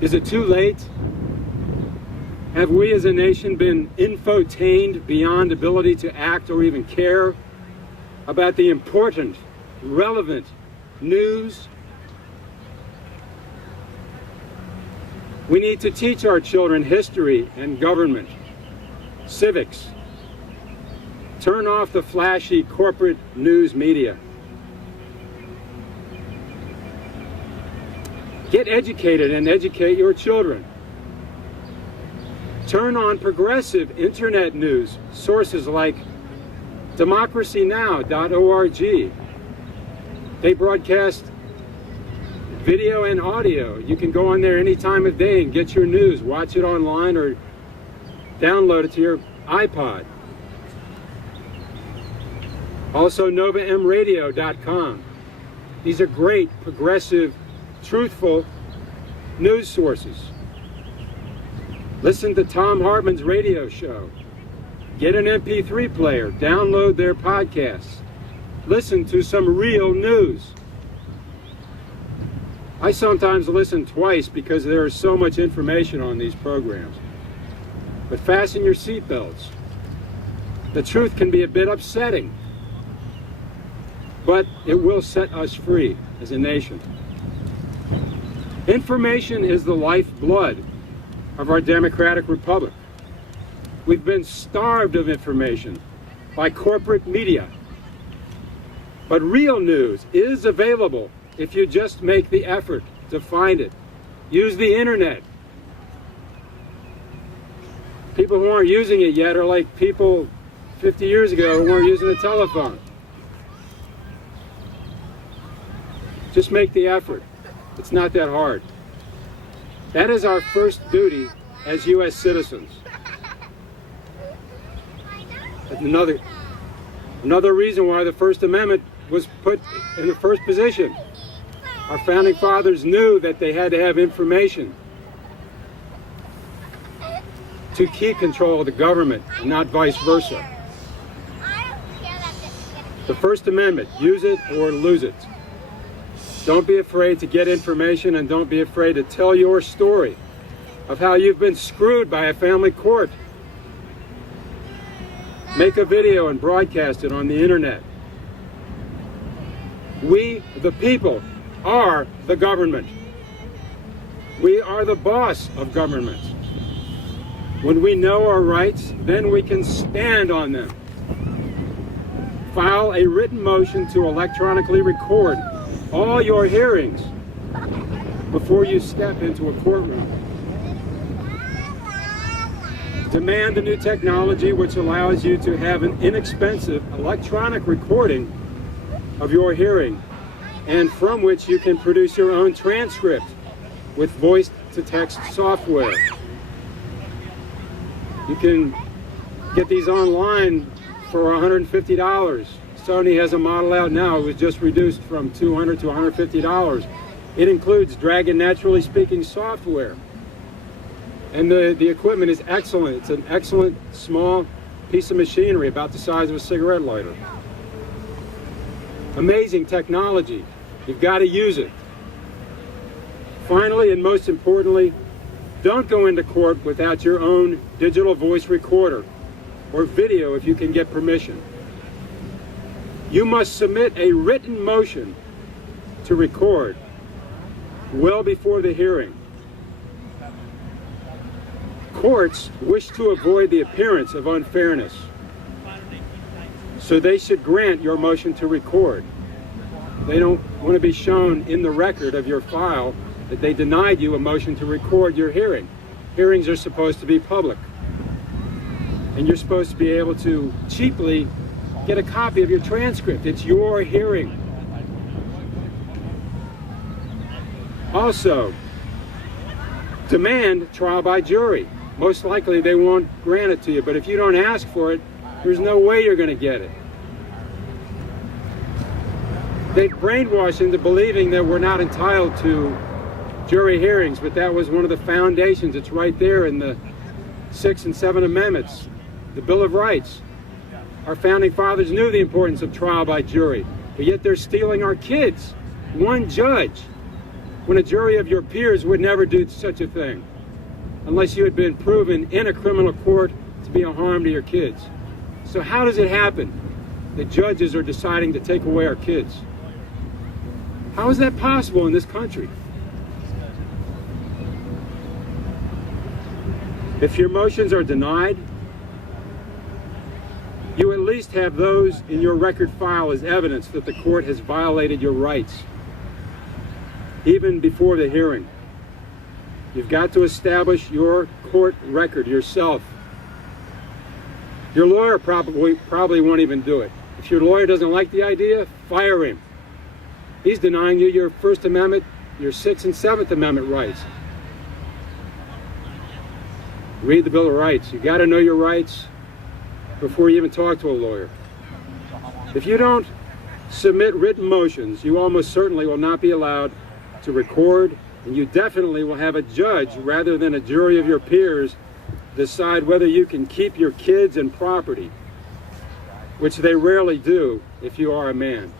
Is it too late? Have we as a nation been infotained beyond ability to act or even care about the important, relevant news? We need to teach our children history and government, civics. Turn off the flashy corporate news media. Get educated and educate your children. Turn on progressive internet news, sources like democracynow.org. They broadcast video and audio. You can go on there any time of day and get your news, watch it online or download it to your iPod. Also novamradio.com. These are great, progressive, truthful news sources. Listen to Tom Hartman's radio show. Get an MP3 player, download their podcasts. Listen to some real news. I sometimes listen twice because there is so much information on these programs. But fasten your seatbelts. The truth can be a bit upsetting, but it will set us free as a nation. Information is the lifeblood of our democratic republic. We've been starved of information by corporate media. But real news is available if you just make the effort to find it. Use the internet. People who aren't using it yet are like people 50 years ago who weren't using the telephone. Just make the effort. It's not that hard. That is our first duty as U.S. citizens. Another reason why the First Amendment was put in the first position. Our founding fathers knew that they had to have information to keep control of the government, and not vice versa. The First Amendment, use it or lose it. Don't be afraid to get information, and don't be afraid to tell your story of how you've been screwed by a family court. Make a video and broadcast it on the internet. We, the people, are the government. We are the boss of government. When we know our rights, then we can stand on them. File a written motion to electronically record all your hearings before you step into a courtroom. Demand a new technology which allows you to have an inexpensive electronic recording of your hearing, and from which you can produce your own transcript with voice-to-text software. You can get these online for $150. Sony has a model out now. It was just reduced from $200 to $150. It includes Dragon Naturally Speaking software. And the equipment is excellent. It's an excellent small piece of machinery about the size of a cigarette lighter. Amazing technology. You've got to use it. Finally, and most importantly, don't go into court without your own digital voice recorder or video if you can get permission. You must submit a written motion to record well before the hearing. Courts wish to avoid the appearance of unfairness, so they should grant your motion to record. They don't want to be shown in the record of your file that they denied you a motion to record your hearing. Hearings are supposed to be public, and you're supposed to be able to cheaply get a copy of your transcript. It's your hearing. Also, demand trial by jury. Most likely they won't grant it to you, but if you don't ask for it, there's no way you're going to get it. They've brainwashed into believing that we're not entitled to jury hearings, but that was one of the foundations. It's right there in the 6th and 7th Amendments, the Bill of Rights. Our founding fathers knew the importance of trial by jury, but yet they're stealing our kids. One judge when a jury of your peers would never do such a thing unless you had been proven in a criminal court to be a harm to your kids. So how does it happen that judges are deciding to take away our kids? How is that possible in this country? If your motions are denied, you at least have those in your record file as evidence that the court has violated your rights, even before the hearing. You've got to establish your court record yourself. Your lawyer probably won't even do it. If your lawyer doesn't like the idea, fire him. He's denying you your First Amendment, your Sixth and Seventh Amendment rights. Read the Bill of Rights. You got to know your rights before you even talk to a lawyer. If you don't submit written motions, you almost certainly will not be allowed to record, and you definitely will have a judge rather than a jury of your peers decide whether you can keep your kids and property, which they rarely do if you are a man.